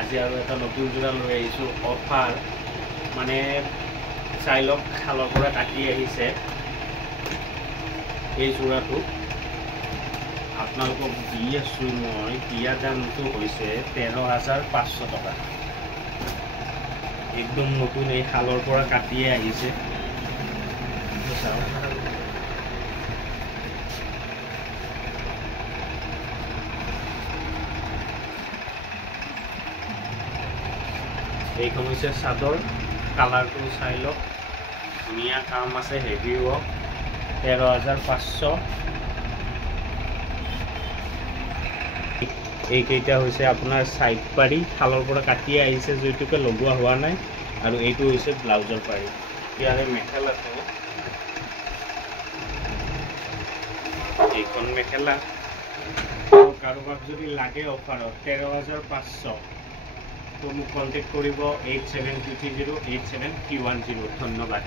আজি আৰু এটা নতুন যোৰা লৈ আহিছোঁ অফাৰ মানে চাই লওক শালৰ পৰা কাটি আহিছে এই যোৰাটো আপোনালোকক দি আছোঁ মই দিয়া দামটো হৈছে 13,500 টকা একদম নতুন এই শালৰ পৰা কাটিয়ে আহিছে এইখন হৈছে চাদৰ কালাৰটো চাই লওক ধুনীয়া কাম আছে হেভি ৱৰ্ক 13,500 এইকেইটা হৈছে আপোনাৰ সাইড পাৰি শালৰ পৰা কাটি আহিছে যেইটোকে লগোৱা হোৱা নাই আৰু এইটো হৈছে ব্লাউজৰ পাৰি ইয়াৰে মেখেলাটো এইখন মেখেলা কাৰোবাক যদি লাগে অফাৰত 13,500 তো মোক কন্টেক্ট কৰিব 8723087310 ধন্যবাদ।